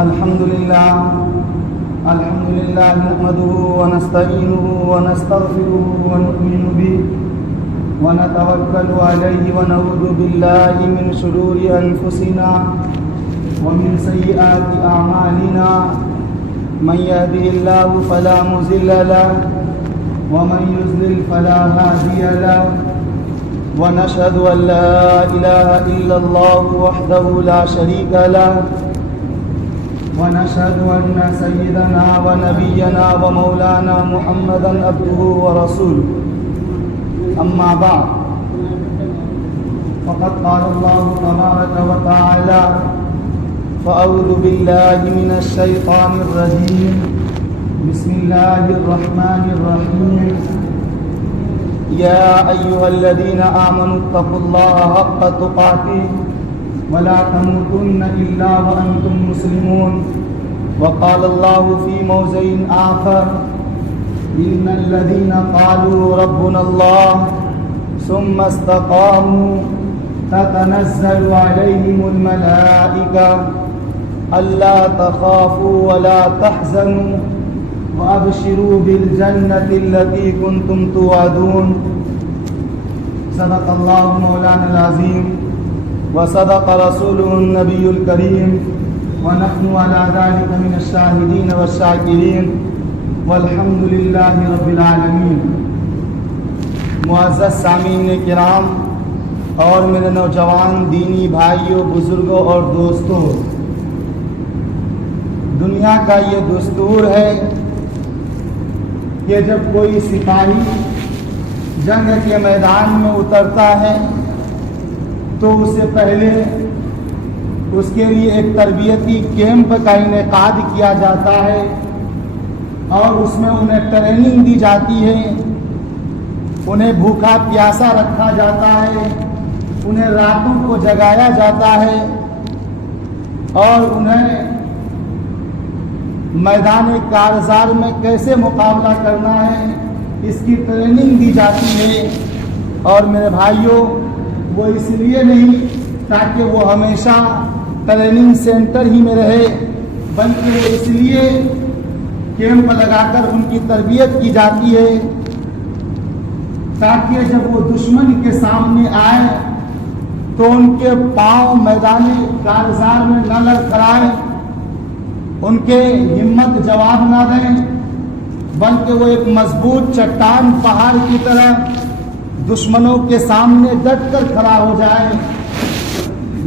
الحمد لله نحمده ونستعينه ونستغفره ونؤمن به ونتوكل عليه ونعوذ بالله من شرور أنفسنا ومن سيئات أعمالنا من يهده الله فلا مضل له ومن يضلل فلا هادي له ونشهد أن لا إله إلا الله وحده لا شريك له ونشهد أن سيدنا ونبينا ومولانا محمدا عبده ورسوله أما بعد فقد قال الله تبارك وتعالى فأعوذ بالله من الشيطان الرجيم بسم الله الرحمن الرحيم يا أيها الذين آمنوا اتقوا الله حق تقاته ولا تموتن إلا وأنتم مسلمون وقال الله في موضع آخر إن الذين قالوا ربنا الله ثم استقاموا تتنزل عليهم الملائكة ألا تخافوا ولا تحزنوا وأبشروا بالجنة التي كنتم توعدون صدق الله مولانا العظيم وصدق رسوله النبي الكريم ونحن على ذلك من الشاهدين والشاكرين والحمد لله رب العالمین۔ معزز سامعین کرام اور میرے نوجوان دینی بھائیوں، بزرگوں اور دوستوں، دنیا کا یہ دستور ہے کہ جب کوئی سپاہی جنگ کے میدان میں اترتا ہے تو اس سے پہلے اس کے لیے ایک تربیتی کیمپ کا انعقاد کیا جاتا ہے اور اس میں انہیں ٹریننگ دی جاتی ہے، انہیں بھوکا پیاسا رکھا جاتا ہے، انہیں راتوں کو جگایا جاتا ہے اور انہیں میدان کارزار میں کیسے مقابلہ کرنا ہے اس کی ٹریننگ دی جاتی ہے۔ اور میرے بھائیوں، وہ اس لیے نہیں تاکہ وہ ہمیشہ ٹریننگ سینٹر ہی میں رہے، بلکہ وہ اس لیے کیمپ لگا کر ان کی تربیت کی جاتی ہے تاکہ جب وہ دشمن کے سامنے آئے تو ان کے پاؤں میدان کارزار میں نہ لڑکھڑائیں، ان کے ہمت جواب نہ دیں، بلکہ وہ ایک مضبوط چٹان پہاڑ کی طرح دشمنوں کے سامنے ڈٹ کر کھڑا ہو جائے۔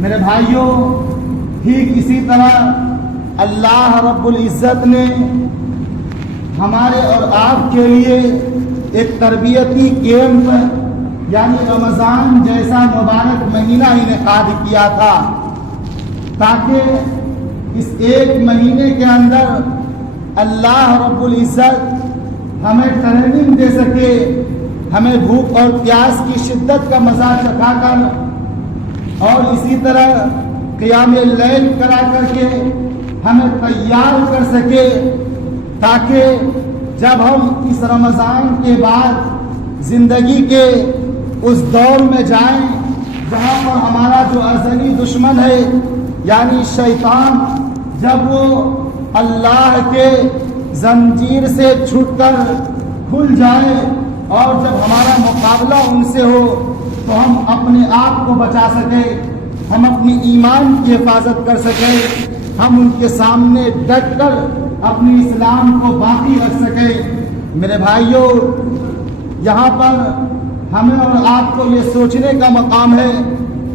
میرے بھائیوں، ٹھیک اسی طرح اللہ رب العزت نے ہمارے اور آپ کے لیے ایک تربیتی کیمپ یعنی رمضان جیسا مبارک مہینہ انعقاد کیا تھا تاکہ اس ایک مہینے کے اندر اللہ رب العزت ہمیں ٹریننگ دے سکے، ہمیں بھوک اور پیاس کی شدت کا مزہ چکھا کر اور اسی طرح قیام اللیل کرا کر کے ہمیں تیار کر سکے تاکہ جب ہم اس رمضان کے بعد زندگی کے اس دور میں جائیں جہاں پر ہمارا جو ازلی دشمن ہے یعنی شیطان، جب وہ اللہ کے زنجیر سے چھوٹ کر کھل جائے اور جب ہمارا مقابلہ ان سے ہو تو ہم اپنے آپ کو بچا سکیں، ہم اپنی ایمان کی حفاظت کر سکیں، ہم ان کے سامنے ڈٹ کر اپنی اسلام کو باقی رکھ سکیں۔ میرے بھائیوں، یہاں پر ہمیں اور آپ کو یہ سوچنے کا مقام ہے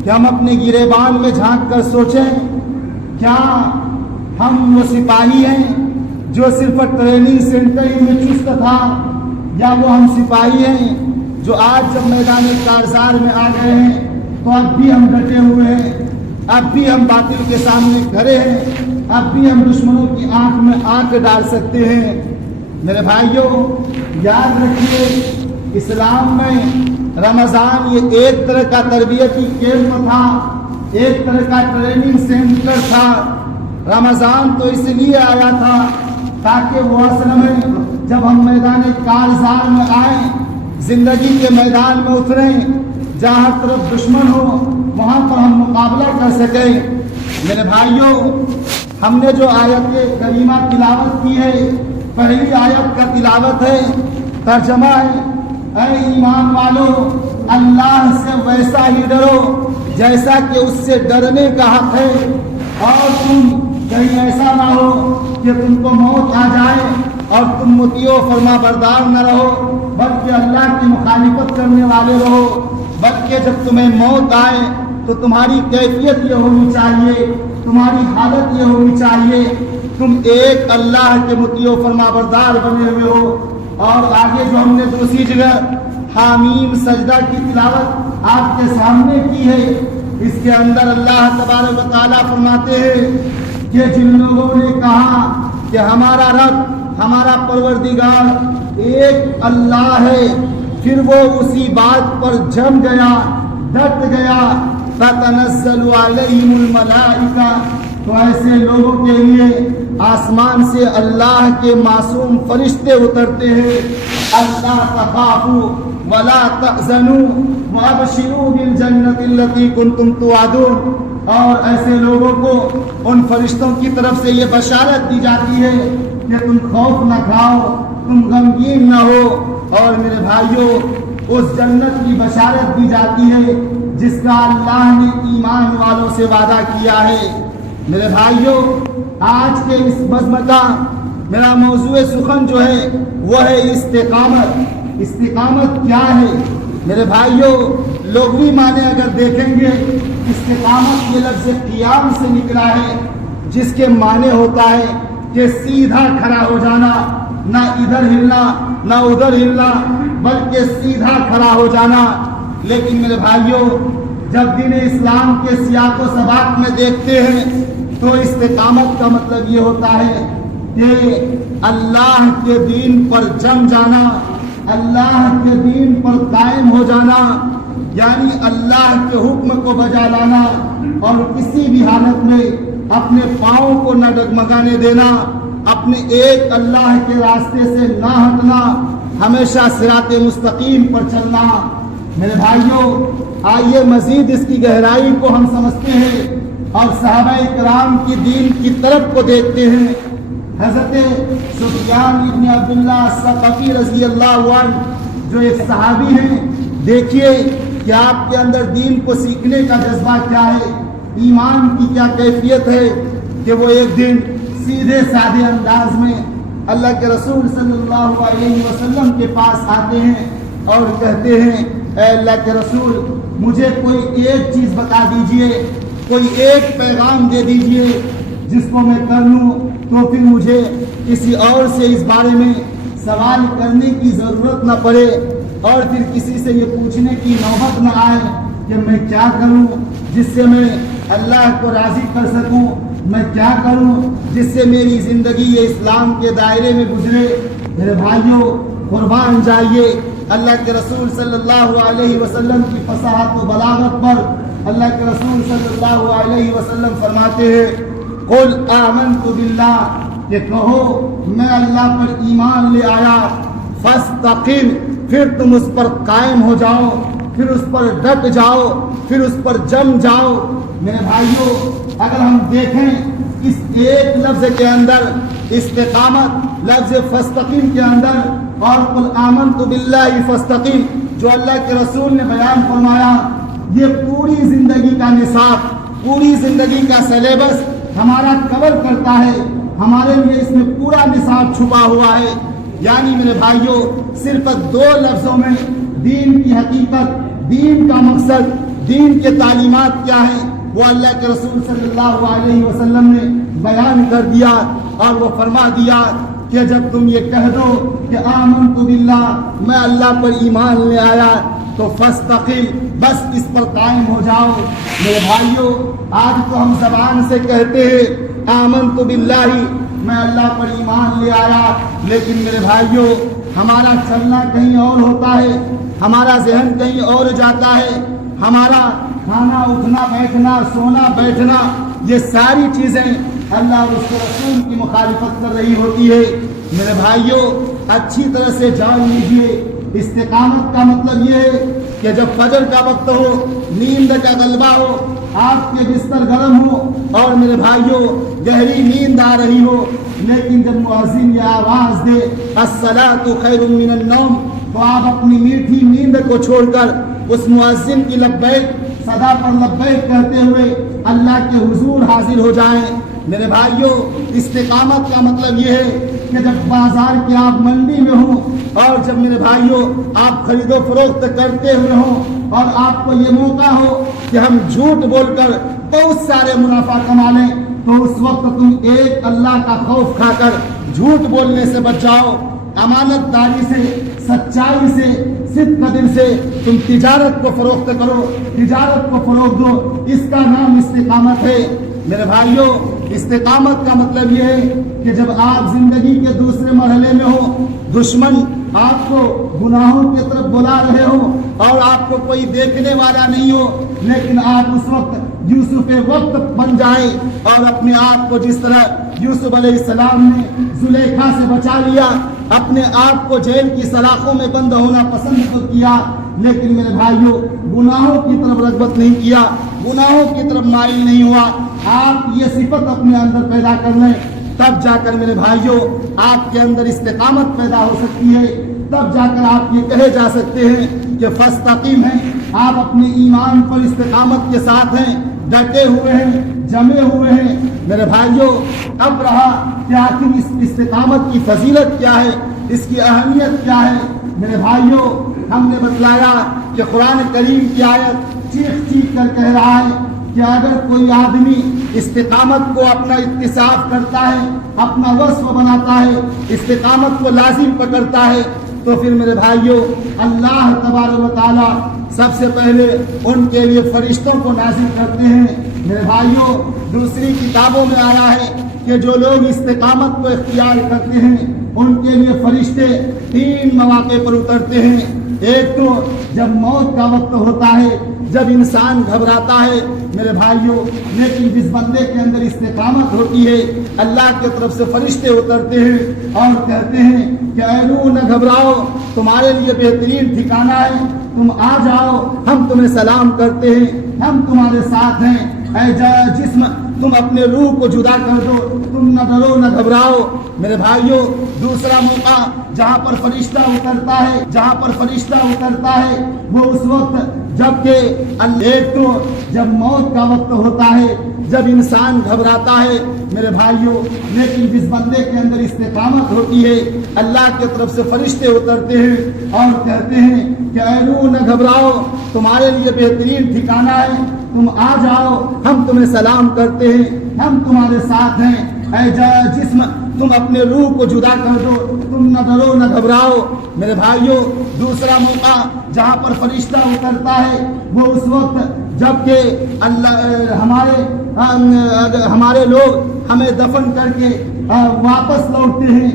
کہ ہم اپنے گریبان میں جھانک کر سوچیں، کیا ہم وہ سپاہی ہیں جو صرف ٹریننگ سینٹر ہی میں چست تھا، یا وہ ہم سپاہی ہیں جو آج جب میدان کارزار میں آ گئے ہیں تو اب بھی ہم ڈٹے ہوئے ہیں، اب بھی ہم باطل کے سامنے کھڑے ہیں، اب بھی ہم دشمنوں کی آنکھ میں آنکھ ڈال سکتے ہیں۔ میرے بھائیوں، یاد رکھیے، اسلام میں رمضان یہ ایک طرح کا تربیتی کیمپ تھا، ایک طرح کا ٹریننگ سینٹر تھا۔ رمضان تو اس لیے آیا تھا تاکہ وہ اصل میں جب ہم میدان کارزار میں آئیں، زندگی کے میدان میں اتریں، جہاں طرف دشمن ہو وہاں پر ہم مقابلہ کر سکیں۔ میرے بھائیوں، ہم نے جو آیت کریمہ تلاوت کی ہے، پہلی آیت کا تلاوت ہے، ترجمہ ہے اے ایمان والو اللہ سے ویسا ہی ڈرو جیسا کہ اس سے ڈرنے کا حق ہے، اور تم کہیں ایسا نہ ہو کہ تم کو موت آ جائے اور تم مطیع و فرما بردار نہ رہو، بلکہ اللہ کی مخالفت کرنے والے رہو، بلکہ جب تمہیں موت آئے تو تمہاری کیفیت یہ ہونی چاہیے، تمہاری حالت یہ ہونی چاہیے تم ایک اللہ کے مطیع و فرما بردار بنے ہوئے ہو۔ اور آگے جو ہم نے دوسری جگہ حامیم سجدہ کی تلاوت آپ کے سامنے کی ہے، اس کے اندر اللہ تبارک و تعالیٰ فرماتے ہیں کہ جن لوگوں نے کہا کہ ہمارا رب ہمارا پروردگار ایک اللہ ہے، پھر وہ اسی بات پر جم گیا، ڈٹ گیا، تتنزل علیہم الملائکہ، تو ایسے لوگوں کے لیے آسمان سے اللہ کے معصوم فرشتے اترتے ہیں، اللہ تخافوا ولا تحزنوا وابشروا بالجنۃ التي كنتم توعدون، اور ایسے لوگوں کو ان فرشتوں کی طرف سے یہ بشارت دی جاتی ہے کہ تم خوف نہ کھاؤ، تم غمگین نہ ہو، اور میرے بھائیوں اس جنت کی بشارت دی جاتی ہے جس کا اللہ نے ایمان والوں سے وعدہ کیا ہے۔ میرے بھائیوں آج کے اس بزم کا میرا موضوع سخن جو ہے وہ ہے استقامت۔ استقامت کیا ہے میرے بھائیوں؟ لغوی معنی اگر دیکھیں گے استقامت یہ لفظ قیام سے نکلا ہے، جس کے معنی ہوتا ہے کہ سیدھا کھڑا ہو جانا، نہ ادھر ہلنا نہ ادھر ہلنا، بلکہ سیدھا کھڑا ہو جانا۔ لیکن میرے بھائیوں جب دین اسلام کے سیاق و سباق میں دیکھتے ہیں تو استقامت کا مطلب یہ ہوتا ہے کہ اللہ کے دین پر جم جانا، اللہ کے دین پر قائم ہو جانا، یعنی اللہ کے حکم کو بجا لانا، اور کسی بھی حالت میں اپنے پاؤں کو نہ ڈگمگانے دینا، اپنے ایک اللہ کے راستے سے نہ ہٹنا، ہمیشہ صراط مستقیم پر چلنا۔ میرے بھائیوں آئیے مزید اس کی گہرائی کو ہم سمجھتے ہیں اور صحابہ کرام کی دین کی طرف کو دیکھتے ہیں۔ حضرت سفیان ابن عبداللہ ثقفی رضی اللہ عنہ جو ایک صحابی ہیں، دیکھیے کہ آپ کے اندر دین کو سیکھنے کا جذبہ کیا ہے، ایمان کی کیا کیفیت ہے، کہ وہ ایک دن سیدھے سادے انداز میں اللہ کے رسول صلی اللہ علیہ وسلم کے پاس آتے ہیں اور کہتے ہیں اے اللہ کے رسول مجھے کوئی ایک چیز بتا دیجئے، کوئی ایک پیغام دے دیجئے جس کو میں کر لوں تو پھر مجھے کسی اور سے اس بارے میں سوال کرنے کی ضرورت نہ پڑے، اور پھر کسی سے یہ پوچھنے کی نوبت نہ آئے کہ میں کیا کروں جس سے میں اللہ کو راضی کر سکوں، میں کیا کروں جس سے میری زندگی اسلام کے دائرے میں گزرے۔ میرے بھائیوں قربان جائیے اللہ کے رسول صلی اللہ علیہ وسلم کی فصاحت و بلاغت پر اللہ کے رسول صلی اللہ علیہ وسلم فرماتے ہیں قل آمنت باللہ، کہ کہو میں اللہ پر ایمان لے آیا، فاستقم، پھر تم اس پر قائم ہو جاؤ، پھر اس پر ڈٹ جاؤ، پھر اس پر جم جاؤ۔ میرے بھائیوں اگر ہم دیکھیں اس ایک لفظ کے اندر استقامت، لفظ فاستقم کے اندر، اور قل آمنت باللہ فاستقم جو اللہ کے رسول نے بیان فرمایا، یہ پوری زندگی کا نصاب، پوری زندگی کا سلیبس ہمارا کور کرتا ہے، ہمارے لیے اس میں پورا نصاب چھپا ہوا ہے۔ یعنی میرے بھائیوں صرف دو لفظوں میں دین کی حقیقت، دین کا مقصد، دین کے تعلیمات کیا ہیں وہ اللہ کے رسول صلی اللہ علیہ وسلم نے بیان کر دیا، اور وہ فرما دیا کہ جب تم یہ کہہ دو کہ آمنت باللہ، میں اللہ پر ایمان لے آیا، تو فاستقم، بس اس پر قائم ہو جاؤ۔ میرے بھائیوں آج تو ہم زبان سے کہتے ہیں آمنت باللہ، میں اللہ پر ایمان لے آیا، لیکن میرے بھائیوں ہمارا چلنا کہیں اور ہوتا ہے، ہمارا ذہن کہیں اور جاتا ہے، ہمارا کھانا اٹھنا بیٹھنا سونا بیٹھنا یہ ساری چیزیں اللہ اور اس کے رسول کی مخالفت کر رہی ہوتی ہے۔ میرے بھائیوں اچھی طرح سے جان لیجیے استقامت کا مطلب یہ ہے کہ جب فجر کا وقت ہو، نیند کا غلبہ ہو، آپ کے بستر گرم ہو اور میرے بھائیوں گہری نیند آ رہی ہو، لیکن جب مؤذن یہ آواز دے الصلاۃ خیر من النوم، تو آپ اپنی میٹھی نیند کو چھوڑ کر اس مؤذن کی لبیک صدا پر لبیک کہتے ہوئے اللہ کے حضور حاضر ہو جائیں۔ میرے بھائیوں استقامت کا مطلب یہ ہے کہ جب بازار کے آپ منڈی میں ہوں اور جب میرے بھائیوں آپ خرید و فروخت کرتے ہوئے ہوں اور آپ کو یہ موقع ہو کہ ہم جھوٹ بول کر بہت سارے منافع کما لیں، تو اس وقت تم ایک اللہ کا خوف کھا کر جھوٹ بولنے سے بچ جاؤ، امانت داری سے، سچائی سے، صدق دل سے تم تجارت کو فروخت کرو، تجارت کو فروغ دو، اس کا نام استقامت ہے۔ میرے بھائیوں استقامت کا مطلب یہ ہے کہ جب آپ زندگی کے دوسرے مرحلے میں ہو، دشمن آپ کو گناہوں کی طرف بلا رہے ہو اور آپ کو کوئی دیکھنے والا نہیں ہو، لیکن آپ اس وقت یوسف وقت بن جائیں اور اپنے آپ کو جس طرح یوسف علیہ السلام نے زلیخا سے بچا لیا، اپنے آپ کو جیل کی سلاخوں میں بند ہونا پسند تو کیا، لیکن میرے بھائیوں گناہوں کی طرف رغبت نہیں کیا، گناہوں کی طرف مائل نہیں ہوا۔ آپ یہ صفت اپنے اندر پیدا کر لیں، تب جا کر میرے بھائیوں آپ کے اندر استقامت پیدا ہو سکتی ہے، تب جا کر آپ یہ کہے جا سکتے ہیں کہ فاستقیم ہیں، آپ اپنے ایمان پر استقامت کے ساتھ ہیں، ڈٹے ہوئے ہیں، جمے ہوئے ہیں۔ میرے بھائیوں اب رہا کہ آخر اس استقامت کی فضیلت کیا ہے، اس کی اہمیت کیا ہے۔ میرے بھائیوں ہم نے بتلایا کہ قرآن کریم کی آیت چیخ چیخ کر کہہ رہا ہے کہ اگر کوئی آدمی استقامت کو اپنا اکتساب کرتا ہے، اپنا وصف بناتا ہے، استقامت کو لازم پکڑتا ہے، تو پھر میرے بھائیوں اللہ تبارک و تعالیٰ سب سے پہلے ان کے لیے فرشتوں کو نازل کرتے ہیں۔ میرے بھائیوں دوسری کتابوں میں آیا ہے کہ جو لوگ استقامت کو اختیار کرتے ہیں ان کے لیے فرشتے 3 مواقع پر اترتے ہیں۔ ایک تو جب موت کا وقت ہوتا ہے، جب انسان گھبراتا ہے میرے بھائیوں، لیکن جس بندے کے اندر استقامت ہوتی ہے اللہ کی طرف سے فرشتے اترتے ہیں اور کہتے ہیں کہ اے روح نہ گھبراؤ، تمہارے لیے بہترین ٹھکانہ ہے، تم آ جاؤ، ہم تمہیں سلام کرتے ہیں، ہم تمہارے ساتھ ہیں۔ اے جسم تم اپنے روح کو جدا کر دو، تم نہ ڈرو نہ گھبراؤ۔ میرے بھائیوں دوسرا موقع جہاں پر فرشتہ اترتا ہے، جہاں پر فرشتہ اترتا ہے وہ اس وقت جبکہ ایک تو جب موت کا وقت ہوتا ہے، جب انسان گھبراتا ہے میرے بھائیوں، لیکن جس بندے کے اندر استقامت ہوتی ہے اللہ کی طرف سے فرشتے اترتے ہیں اور کہتے ہیں کہ اے روح نہ گھبراؤ، تمہارے لیے بہترین ٹھکانہ ہے، تم آ جاؤ، ہم تمہیں سلام کرتے ہیں، ہم تمہارے ساتھ ہیں۔ اے جسم تم اپنے روح کو جدا کر دو، تم نہ ڈرو نہ گھبراؤ۔ میرے بھائیوں دوسرا موقع جہاں پر فرشتہ اترتا ہے وہ اس وقت جبکہ ہمارے لوگ ہمیں دفن کر کے واپس لوٹتے ہیں،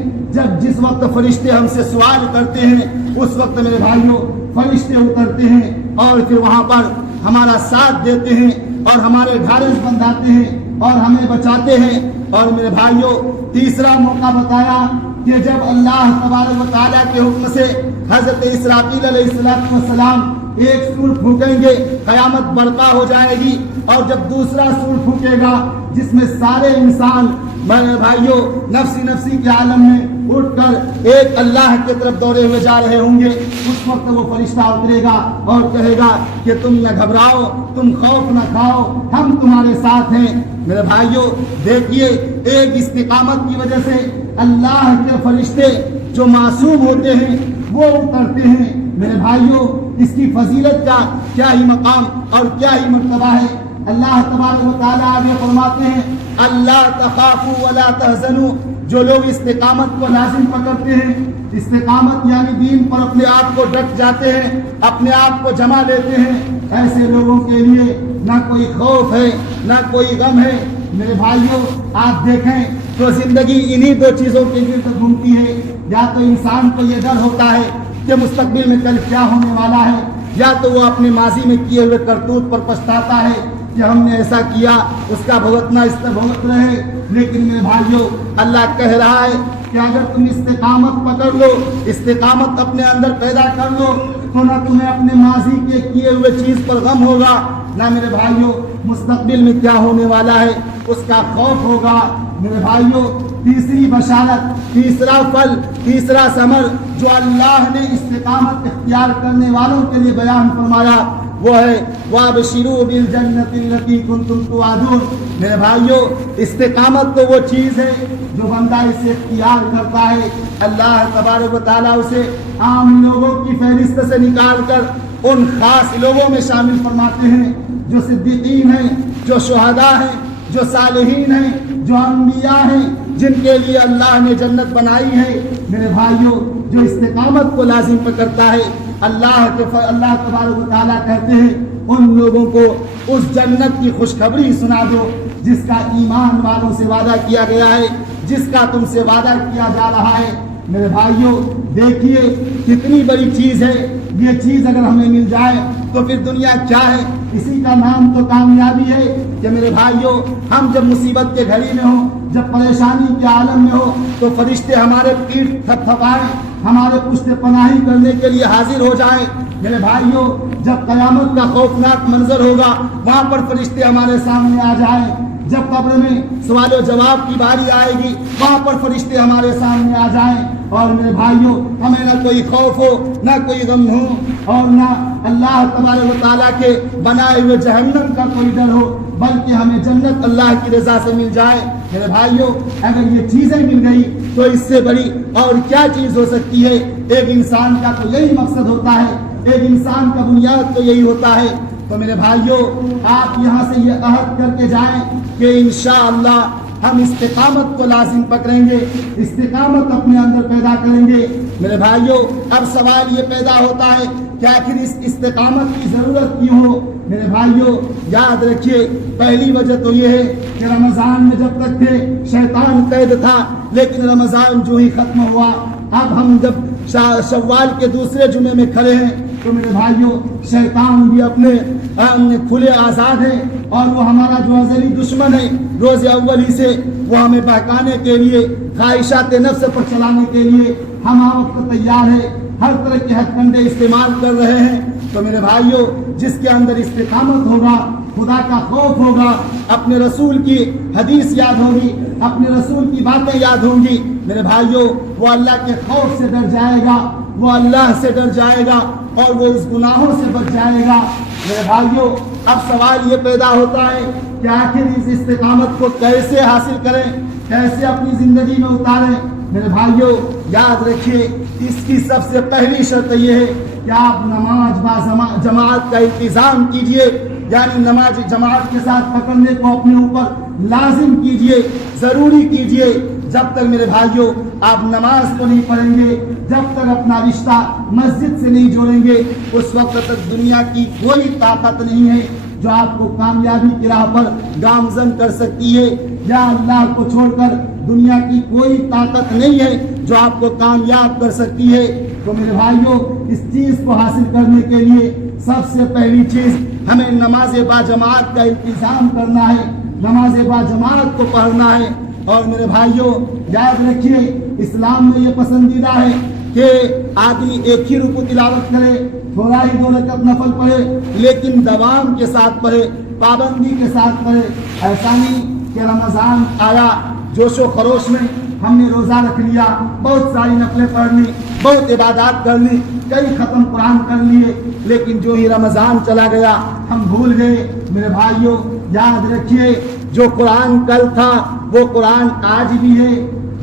جس وقت فرشتے ہم سے سوال کرتے ہیں اس وقت میرے بھائیوں فرشتے اترتے ہیں اور پھر وہاں پر ہمارا ساتھ دیتے ہیں اور ہمارے ڈھارس بندھاتے ہیں اور ہمیں بچاتے ہیں۔ اور میرے بھائیوں تیسرا موقع بتایا کہ جب اللہ تبارک و تعالیٰ کے حکم سے حضرت اسرافیل علیہ السلام ایک سور پھونکیں گے، قیامت برپا ہو جائے گی، اور جب دوسرا سور پھونکے گا جس میں سارے انسان میرے بھائیوں نفسی نفسی کے عالم میں اٹھ کر ایک اللہ کی طرف دوڑے ہوئے جا رہے ہوں گے، اس وقت وہ فرشتہ اترے گا اور کہے گا کہ تم نہ گھبراؤ، تم خوف نہ کھاؤ، ہم تمہارے ساتھ ہیں۔ میرے بھائیوں دیکھیے ایک استقامت کی وجہ سے اللہ کے فرشتے جو معصوم ہوتے ہیں وہ اترتے ہیں۔ میرے بھائیوں اس کی فضیلت کا کیا ہی مقام اور کیا ہی مرتبہ ہے۔ اللہ تبارک و تعالیٰ آگے فرماتے ہیں اللہ تخافوا ولا تحزنوا، جو لوگ استقامت کو لازم پکڑتے ہیں، استقامت یعنی دین پر اپنے آپ کو ڈٹ جاتے ہیں، اپنے آپ کو جمع لیتے ہیں، ایسے لوگوں کے لیے نہ کوئی خوف ہے نہ کوئی غم ہے۔ میرے بھائیوں آپ دیکھیں تو زندگی انہی 2 چیزوں کے گرد گھومتی ہے، یا تو انسان کو یہ ڈر ہوتا ہے کہ مستقبل میں کل کیا ہونے والا ہے، یا تو وہ اپنے ماضی میں کیے ہوئے کرتوت پر پچھتاتا ہے کہ ہم نے ایسا کیا، اس کا بھگتنا اس سے بھگت رہے۔ لیکن میرے بھائیوں اللہ کہہ رہا ہے کہ اگر تم استقامت پکڑ لو، استقامت اپنے اندر پیدا کر لو، تو نہ تمہیں اپنے ماضی کے کیے ہوئے چیز پر غم ہوگا، نہ میرے بھائیوں مستقبل میں کیا ہونے والا ہے اس کا خوف ہوگا۔ میرے بھائیوں، تیسری بشارت، تیسرا پھل، تیسرا ثمر جو اللہ نے استقامت اختیار کرنے والوں کے لیے بیان فرمایا وہ ہے وَابْشِرُوا بِالْجَنَّةِ الَّتِي كُنْتُمْ تُوعَدُونَ۔ میرے بھائیوں، استقامت تو وہ چیز ہے جو بندہ اسے اختیار کرتا ہے، اللہ تبارک و تعالیٰ اسے عام لوگوں کی فہرست سے نکال کر ان خاص لوگوں میں شامل فرماتے ہیں جو صدیقین ہیں، جو شہداء ہیں، جو صالحین ہیں، جو انبیاء ہیں، جن کے لیے اللہ نے جنت بنائی ہے۔ میرے بھائیوں، جو استقامت کو لازم پکڑتا ہے، اللہ تبارک و تعالیٰ کہتے ہیں ان لوگوں کو اس جنت کی خوشخبری سنا دو جس کا ایمان والوں سے وعدہ کیا گیا ہے، جس کا تم سے وعدہ کیا جا رہا ہے۔ میرے بھائیوں، دیکھیے کتنی بڑی چیز ہے یہ چیز، اگر ہمیں مل جائے تو پھر دنیا کیا ہے؟ اسی کا نام تو کامیابی ہے کہ میرے بھائیوں، ہم جب مصیبت کے گھڑی میں ہوں، جب پریشانی کے عالم میں ہو تو فرشتے ہمارے پیٹھ تھپ تھپائیں، ہمارے پشت پناہی کرنے کے لیے حاضر ہو جائیں۔ میرے بھائیوں، جب قیامت کا خوفناک منظر ہوگا وہاں پر فرشتے ہمارے سامنے آ جائیں، جب قبر میں سوال و جواب کی باری آئے گی وہاں پر فرشتے ہمارے سامنے آ جائیں، اور میرے بھائیوں ہمیں نہ کوئی خوف ہو، نہ کوئی غم ہو، اور نہ اللہ تبارک و تعالیٰ کے بنائے ہوئے جہنم کا کوئی ڈر ہو، بلکہ ہمیں جنت اللہ کی رضا سے مل جائے۔ میرے بھائیوں، اگر یہ چیزیں مل گئی تو اس سے بڑی اور کیا چیز ہو سکتی ہے؟ ایک انسان کا تو یہی مقصد ہوتا ہے، ایک انسان کا بنیاد تو یہی ہوتا ہے۔ تو میرے بھائیوں، آپ یہاں سے یہ عہد کر کے جائیں کہ انشاءاللہ ہم استقامت کو لازم پکڑیں گے، استقامت اپنے اندر پیدا کریں گے۔ میرے بھائیوں، اب سوال یہ پیدا ہوتا ہے کہ آخر اس استقامت کی ضرورت کیوں ہو؟ میرے بھائیوں، یاد رکھیے پہلی وجہ تو یہ ہے کہ رمضان میں جب تک تھے شیطان قید تھا، لیکن رمضان جو ہی ختم ہوا، اب ہم جب شوال کے دوسرے جمعے میں کھڑے ہیں تو میرے بھائیوں شیطان بھی اپنے کھلے آزاد ہے، اور وہ ہمارا جو ازلی دشمن ہے روز اولی سے وہ ہمیں بہکانے کے لیے، خواہشات نفس پر چلانے کے لیے ہم وقت تیار ہے، ہر طرح کے ہتھ کنڈے استعمال کر رہے ہیں۔ تو میرے بھائیوں، جس کے اندر استقامت ہوگا، خدا کا خوف ہوگا، اپنے رسول کی حدیث یاد ہوگی، اپنے رسول کی باتیں یاد ہوں گی، میرے بھائیوں وہ اللہ کے خوف سے ڈر جائے گا، وہ اللہ سے ڈر جائے گا، اور وہ اس گناہوں سے بچ جائے گا۔ میرے بھائیوں، اب سوال یہ پیدا ہوتا ہے کہ آخر اس استقامت کو کیسے حاصل کریں، کیسے اپنی زندگی میں اتاریں؟ میرے بھائیوں، یاد رکھیے اس کی سب سے پہلی شرط یہ ہے کہ آپ نماز با جماعت کا انتظام کیجئے، یعنی نماز جماعت کے ساتھ پکڑنے کو اپنے اوپر لازم کیجئے، ضروری کیجئے۔ جب تک میرے بھائیوں آپ نماز کو نہیں پڑھیں گے، جب تک اپنا رشتہ مسجد سے نہیں جوڑیں گے، اس وقت تک دنیا کی کوئی طاقت نہیں ہے جو آپ کو کامیابی کی راہ پر گامزن کر سکتی ہے، یا اللہ کو چھوڑ کر دنیا کی کوئی طاقت نہیں ہے جو آپ کو کامیاب کر سکتی ہے۔ تو میرے بھائیوں، اس چیز کو حاصل کرنے کے لیے سب سے پہلی چیز ہمیں نماز با جماعت کا انتظام کرنا ہے، نماز با جماعت کو پڑھنا ہے۔ اور میرے بھائیوں، یاد رکھیے اسلام میں یہ پسندیدہ ہے کہ آدمی ایک ہی رکوع تلاوت کرے، تھوڑا ہی 2 رکعت نفل پڑھے، لیکن دوام کے ساتھ پڑھے، پابندی کے ساتھ پڑھے۔ ایسا نہیں کہ رمضان آیا جوش و خروش میں ہم نے روزہ رکھ لیا، بہت ساری نفلیں پڑھ لی، بہت عبادات کر لی، کئی ختم قرآن کر لیے، لیکن جو ہی رمضان چلا گیا ہم بھول گئے۔ میرے بھائیوں، یاد رکھیے جو قرآن کل تھا وہ قرآن آج بھی ہے،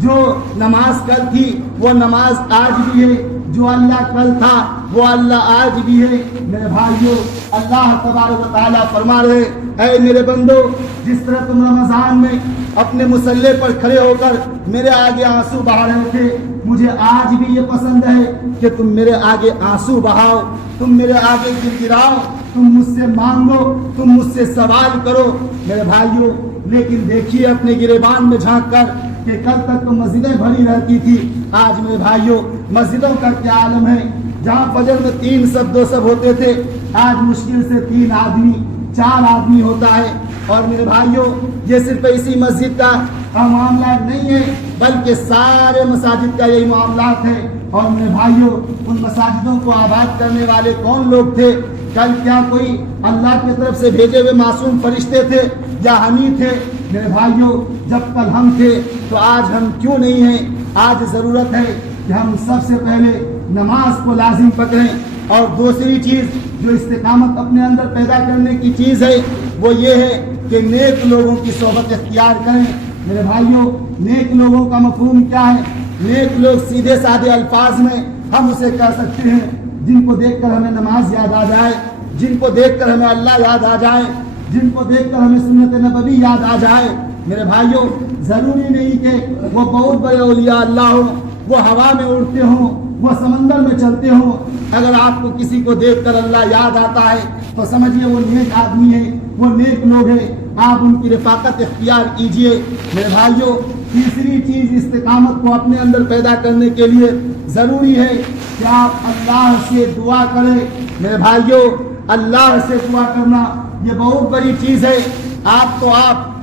جو نماز کل تھی وہ نماز آج بھی ہے، جو اللہ کل تھا وہ اللہ آج بھی ہے۔ میرے بھائیوں، اللہ تبارک و تعالیٰ فرما رہے اے میرے بندو، جس طرح تم رمضان میں اپنے مصلی پر کھڑے ہو کر میرے آگے آنسو بہا رہے تھے، مجھے آج بھی یہ پسند ہے کہ تم میرے آگے آنسو بہاؤ، تم میرے آگے گر گراؤ، تم مجھ سے مانگو، تم مجھ سے سوال کرو۔ میرے بھائیوں، لیکن دیکھیے اپنے گریبان میں جھانک کر کہ کل تک تو مسجدیں بھری رہتی تھی، آج میرے بھائیوں مسجدوں کا کیا عالم ہے؟ جہاں فجر میں 3 سب 2 سب ہوتے تھے، آج مشکل سے 3 آدمی 4 آدمی ہوتا ہے۔ اور میرے بھائیوں، یہ صرف اسی مسجد کا معاملہ نہیں ہے بلکہ سارے مساجد کا یہی معاملات ہے۔ اور میرے بھائیوں، ان مساجدوں کو آباد کرنے والے کون لوگ تھے؟ کل کیا کوئی اللہ کی طرف سے بھیجے ہوئے معصوم فرشتے تھے یا ہم ہی تھے؟ میرے بھائیوں، جب کل ہم تھے تو آج ہم کیوں نہیں ہیں؟ آج ضرورت ہے کہ ہم سب سے پہلے نماز کو لازم پکڑیں، اور دوسری چیز جو استقامت اپنے اندر پیدا کرنے کی چیز ہے وہ یہ ہے کہ نیک لوگوں کی صحبت اختیار کریں۔ میرے بھائیوں، نیک لوگوں کا مفہوم کیا ہے؟ نیک لوگ سیدھے سادے الفاظ میں ہم اسے کہہ سکتے ہیں جن کو دیکھ کر ہمیں نماز یاد آ جائے، جن کو دیکھ کر ہمیں اللہ یاد آ جائے، جن کو دیکھ کر ہمیں سنت نبوی یاد آ جائے۔ میرے بھائیوں، ضروری نہیں کہ وہ بہت بڑے اولیاء اللہ ہوں، وہ ہوا میں اڑتے ہوں، وہ سمندر میں چلتے ہوں۔ اگر آپ کو کسی کو دیکھ کر اللہ یاد آتا ہے تو سمجھیے وہ نیک آدمی ہے، وہ نیک لوگ ہیں، آپ ان کی رفاقت اختیار کیجئے۔ میرے بھائیوں، تیسری چیز استقامت کو اپنے اندر پیدا کرنے کے لیے ضروری ہے کہ آپ اللہ سے دعا کریں۔ میرے بھائیوں، اللہ سے دعا کرنا یہ بہت بڑی چیز ہے۔ آپ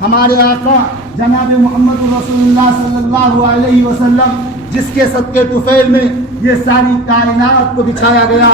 ہمارے آقا جناب محمد رسول اللہ صلی اللہ علیہ وسلم، جس کے صدقے طفیل میں یہ ساری کائنات کو بچھایا گیا،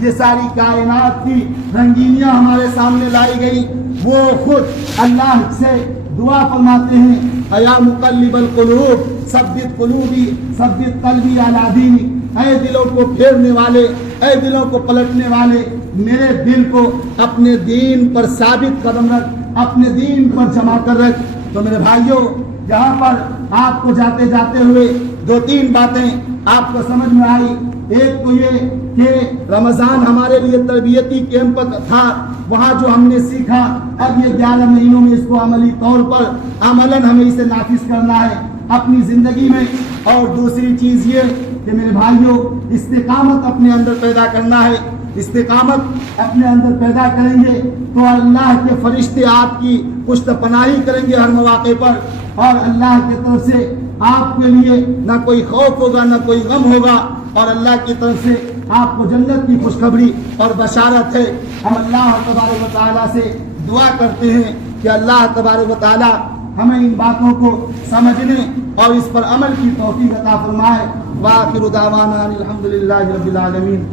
یہ ساری کائنات کی رنگینیاں ہمارے سامنے لائی گئی، وہ خود اللہ سے دعا فرماتے ہیں، ایا مقلب القلوب ثبت قلوبی ثبت قلبی علی دینک، اے دلوں کو پھیرنے والے، اے دلوں کو پلٹنے والے، میرے دل کو اپنے دین پر ثابت قدم رکھ، اپنے دین پر جمع کر رکھ۔ تو میرے بھائیوں، یہاں پر آپ کو جاتے جاتے ہوئے دو تین باتیں آپ کو سمجھ میں آئی۔ ایک تو یہ کہ رمضان ہمارے لیے تربیتی کیمپ تھا، وہاں جو ہم نے سیکھا اب یہ 11 مہینوں میں اس کو عملی طور پر عملاً ہمیں اسے نافذ کرنا ہے اپنی زندگی میں۔ اور دوسری چیز یہ کہ میرے بھائیوں، استقامت اپنے اندر پیدا کرنا ہے۔ استقامت اپنے اندر پیدا کریں گے تو اللہ کے فرشتے آپ کی پشت پناہی کریں گے ہر مواقع پر، اور اللہ کی طرف سے آپ کے لیے نہ کوئی خوف ہوگا نہ کوئی غم ہوگا، اور اللہ کی طرف سے آپ کو جنت کی خوشخبری اور بشارت ہے۔ ہم اللہ تبارک و تعالیٰ سے دعا کرتے ہیں کہ اللہ تبارک و تعالیٰ ہمیں ان باتوں کو سمجھنے اور اس پر عمل کی توفیق عطا فرمائے۔ وآخر دعوانا الحمدللہ رب العالمین۔